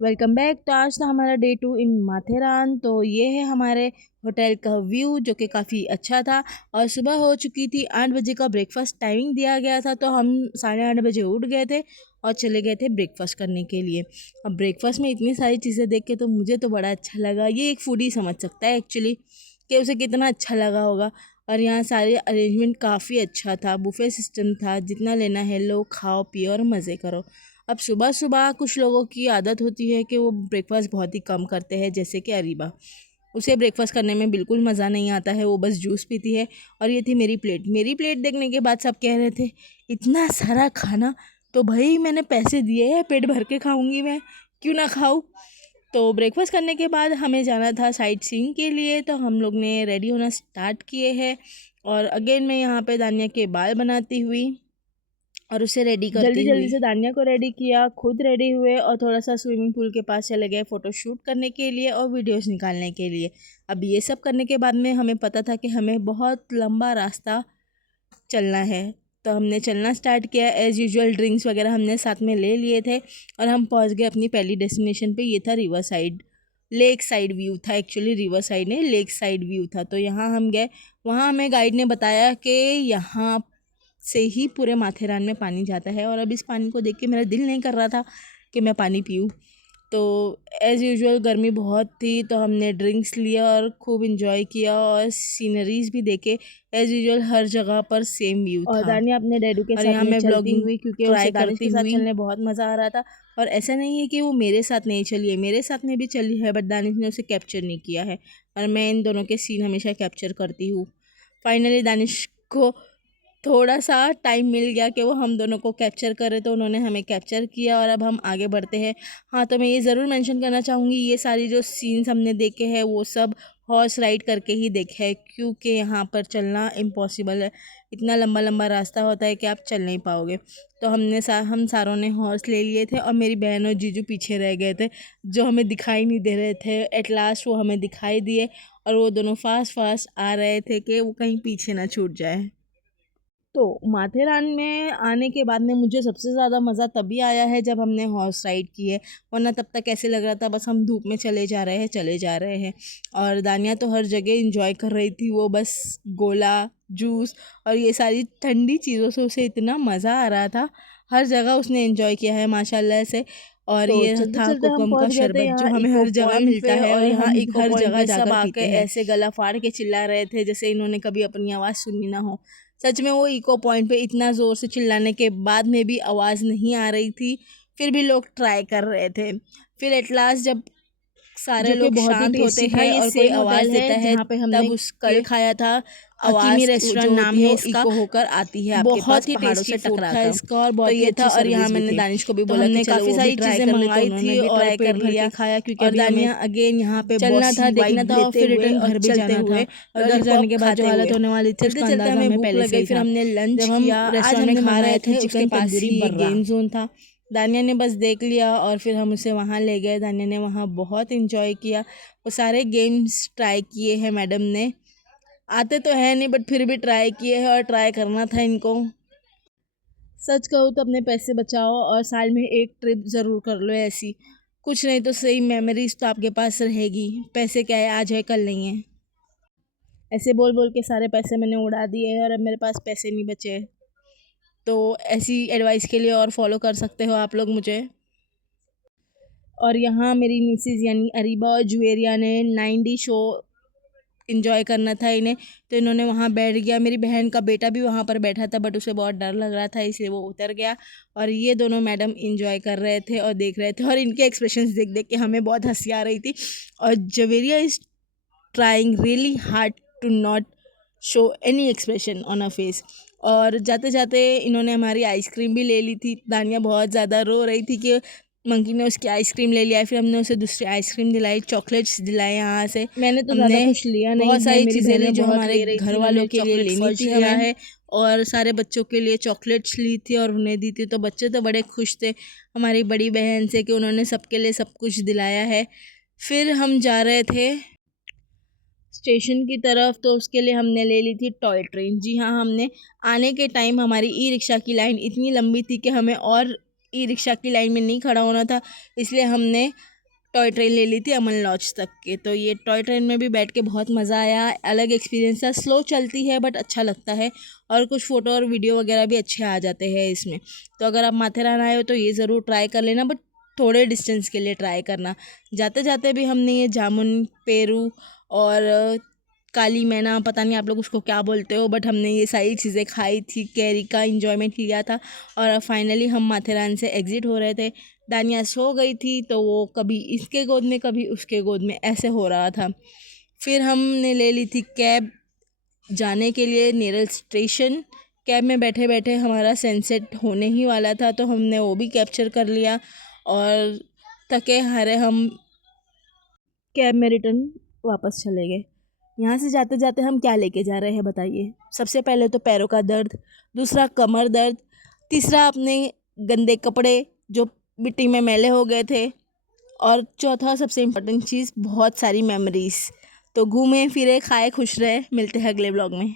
Welcome back. तो आज था हमारा डे 2 इन माथेरान। तो ये है हमारे होटल का व्यू जो कि काफ़ी अच्छा था। और सुबह हो चुकी थी 8 बजे का ब्रेकफास्ट टाइमिंग दिया गया था, तो हम 8:30 बजे उठ गए थे और चले गए थे ब्रेकफास्ट करने के लिए। अब ब्रेकफास्ट में इतनी सारी चीज़ें देख के तो मुझे तो बड़ा अच्छा लगा। ये एक फूडी समझ सकता है एक्चुअली कि उसे कितना अच्छा लगा होगा। और यहाँ सारे अरेंजमेंट काफ़ी अच्छा था, बुफे सिस्टम था, जितना लेना है लो, खाओ पियो और मज़े करो। अब सुबह सुबह कुछ लोगों की आदत होती है कि वो ब्रेकफास्ट बहुत ही कम करते हैं, जैसे कि अरीबा। उसे ब्रेकफास्ट करने में बिल्कुल मज़ा नहीं आता है, वो बस जूस पीती है। और ये थी मेरी प्लेट देखने के बाद सब कह रहे थे इतना सारा खाना, तो भाई मैंने पैसे दिए हैं, पेट भर के खाऊंगी मैं, क्यों ना खाऊं। तो ब्रेकफास्ट करने के बाद हमें जाना था साइट सीइंग के लिए, तो हम लोग ने रेडी होना स्टार्ट किए हैं। और अगेन मैं यहाँ पे दानिया के बाल बनाती हुई और उसे रेडी करती हुई जल्दी से दानिया को रेडी किया, खुद रेडी हुए और थोड़ा सा स्विमिंग पूल के पास चले गए फ़ोटो शूट करने के लिए और वीडियोस निकालने के लिए। अब ये सब करने के बाद में हमें पता था कि हमें बहुत लंबा रास्ता चलना है, तो हमने चलना स्टार्ट किया। एज़ यूजुअल ड्रिंक्स वगैरह हमने साथ में ले लिए थे और हम पहुंच गए अपनी पहली डेस्टिनेशन पे। ये था river side, lake side view था एक्चुअली, रिवर साइड नहीं लेक साइड व्यू था। तो यहाँ हम गए, वहाँ हमें गाइड ने बताया कि यहाँ से ही पूरे माथेरान में पानी जाता है। और अब इस पानी को देख के मेरा दिल नहीं कर रहा था कि मैं पानी पीऊँ। तो एज़ यूजुअल गर्मी बहुत थी, तो हमने ड्रिंक्स लिया और खूब इंजॉय किया और सीनरीज भी देखे। एज़ यूजुअल हर जगह पर सेम व्यू था। और दानिया अपने डैडू के और साथ यहाँ में मैं चलती ब्लॉगिंग हुई, क्योंकि उसे ट्राई दानिश के करती साथ हुई। चलने बहुत मज़ा आ रहा था। और ऐसा नहीं है कि वो मेरे साथ नहीं चली है, मेरे साथ में भी चली है, बट दानिश ने उसे कैप्चर नहीं किया है। और मैं इन दोनों के सीन हमेशा कैप्चर करती हूँ। फाइनली दानिश को थोड़ा सा टाइम मिल गया कि वो हम दोनों को कैप्चर करे, तो उन्होंने हमें कैप्चर किया और अब हम आगे बढ़ते हैं। हाँ, तो मैं ये ज़रूर मेंशन करना चाहूँगी, ये सारी जो सीन्स हमने देखे हैं वो सब हॉर्स राइड करके ही देखे हैं, क्योंकि यहाँ पर चलना इम्पॉसिबल है। इतना लंबा लंबा रास्ता होता है कि आप चल नहीं पाओगे। तो हम सारों ने हॉर्स ले लिए थे और मेरी बहन और जीजू पीछे रह गए थे, जो हमें दिखाई नहीं दे रहे थे। एट लास्ट वो हमें दिखाई दिए और वो दोनों फास्ट फास्ट आ रहे थे कि वो कहीं पीछे ना छूट जाए। तो माथेरान में आने के बाद में मुझे सबसे ज़्यादा मज़ा तभी आया है जब हमने हॉर्स राइड की है, वरना तब तक ऐसे लग रहा था बस हम धूप में चले जा रहे हैं। और दानिया तो हर जगह इंजॉय कर रही थी, वो बस गोला, जूस और ये सारी ठंडी चीज़ों से उसे इतना मज़ा आ रहा था। हर जगह उसने इंजॉय किया है माशाल्लाह से। और तो ये चलते था चलते हम कोकम का पहुंच गए थे शरबत, जो यहाँ हमें इको हर जगह पॉइंट मिलता पे। है और और यहाँ हम इको हर पॉइंट जगह पे सब जाकर आके पीते हैं। ऐसे गला फाड़ के चिल्ला रहे थे जैसे इन्होंने कभी अपनी आवाज़ सुनी ना हो। सच में वो इको पॉइंट पे इतना ज़ोर से चिल्लाने के बाद में भी आवाज़ नहीं आ रही थी, फिर भी लोग ट्राई कर रहे थे। फिर एट लास्ट जब सारे जो कि लोग बहुत ही शांत होते टेस्टी था। हैं ये और कोई सेम आवाज़ होटल है देता है, जहाँ पे हमने तब उस कल के खाया था। हकीमी आवाज़ रेस्टोरेंट जो नाम होती है है वो इसका। इको होकर आती है आपके पास बहुत ही पहाड़ों टेस्टी से फूड टकरा था कर। इसका और तो बहुत ही ये था, अच्छी और यहाँ सर्विस भी मैंने थी। दानिश को भी तो बोला कि हमने चलो काफ़ी वो भी सारी ट्राई चीज़ें कर ले, तो मंगाई उन्होंने थी भी और ट्राई कर पेट भर लिया। के खाया, क्योंकि और अभी हमें दानिया अगेन यहाँ पे चलना था, बॉसी देखना वाइब था और लेते फिर हुए रिटर्न और घर भी चलते जाना था। हुए और घर जाने लॉलीपॉप के बाद जो खाते हालत हुए होने वाली थी चलते उसका चलते अंदाज़ा हमें हमें भूख पहले लग से गई, ही फिर था। हमने लंच जब हम किया। आज रेस्टोरेंट में हमने खाना मंगाया खाए था थे उसके चिकन पास तंदूरी ही एक बर्रा। गेम जोन था। दानिया ने बस देख लिया और फिर हम उसे वहाँ ले गए। दानिया ने वहाँ बहुत इंजॉय किया, वो सारे गेम्स ट्राई किए हैं मैडम ने। आते तो है नहीं, बट फिर भी ट्राई किए हैं और ट्राई करना था इनको। सच कहूँ तो अपने पैसे बचाओ और साल में एक ट्रिप ज़रूर कर लो ऐसी, कुछ नहीं तो सही मेमोरीज तो आपके पास रहेगी। पैसे क्या है, आज है कल नहीं है। ऐसे बोल बोल के सारे पैसे मैंने उड़ा दिए हैं और अब मेरे पास पैसे नहीं बचे हैं। तो ऐसी एडवाइस के लिए और फॉलो कर सकते हो आप लोग मुझे। और यहाँ मेरी मिसेज यानी अरीबा और जुएरिया ने 9D शो इंजॉय करना था इन्हें, तो इन्होंने वहाँ बैठ गया। मेरी बहन का बेटा भी वहाँ पर बैठा था, बट उसे बहुत डर लग रहा था, इसलिए वो उतर गया। और ये दोनों मैडम इंजॉय कर रहे थे और देख रहे थे, और इनके एक्सप्रेशंस देख देख के हमें बहुत हंसी आ रही थी। और Javeria is trying really hard to not show any expression on a face. और जाते जाते इन्होंने हमारी आइसक्रीम भी ले ली थी। दानिया बहुत ज़्यादा रो रही थी कि मंकी ने उसकी आइसक्रीम ले लिया है। फिर हमने उसे दूसरी आइसक्रीम दिलाई, चॉकलेट्स दिलाए यहाँ से। मैंने तो ज़्यादा हमने कुछ लिया नहीं बहुत है, सारी मेरी चीज़ें ली बहनें जो बहुत हमारे ले रही घर थी। वालों मैंने के लिए चॉकलेट लेनी फॉल्स थी लिया हमें, है। और सारे बच्चों के लिए चॉकलेट्स ली थी और उन्हें दी थी। तो बच्चे तो बड़े खुश थे हमारी बड़ी बहन से कि उन्होंने सबके लिए सब कुछ दिलाया है। फिर हम जा रहे थे स्टेशन की तरफ, तो उसके लिए हमने ले ली थी टॉय ट्रेन। जी हाँ, हमने आने के टाइम हमारी ई रिक्शा की लाइन इतनी लंबी थी कि हमें और ई रिक्शा की लाइन में नहीं खड़ा होना था, इसलिए हमने टॉय ट्रेन ले ली थी अमन लॉज तक के। तो ये टॉय ट्रेन में भी बैठ के बहुत मज़ा आया, अलग एक्सपीरियंस था। स्लो चलती है बट अच्छा लगता है, और कुछ फ़ोटो और वीडियो वगैरह भी अच्छे आ जाते हैं इसमें। तो अगर आप माथेरान आए हो तो ये ज़रूर ट्राई कर लेना, बट थोड़े डिस्टेंस के लिए ट्राई करना। जाते जाते भी हमने ये जामुन, पेरू और काली मैना, पता नहीं आप लोग उसको क्या बोलते हो, बट हमने ये सारी चीज़ें खाई थी, कैरी का इंजॉयमेंट लिया था। और फाइनली हम माथेरान से एग्ज़िट हो रहे थे। दानिया सो गई थी, तो वो कभी इसके गोद में कभी उसके गोद में ऐसे हो रहा था। फिर हमने ले ली थी कैब जाने के लिए नेरल स्टेशन। कैब में बैठे बैठे हमारा सनसेट होने ही वाला था, तो हमने वो भी कैप्चर कर लिया, और थके हारे हम कैब में रिटर्न वापस चले गए। यहाँ से जाते जाते हम क्या लेके जा रहे हैं बताइए। सबसे पहले तो पैरों का दर्द, दूसरा कमर दर्द, तीसरा अपने गंदे कपड़े जो मिट्टी में मैले हो गए थे, और चौथा सबसे इम्पोर्टेंट चीज़ बहुत सारी मेमोरीज। तो घूमे फिरे खाए खुश रहे, मिलते हैं अगले ब्लॉग में।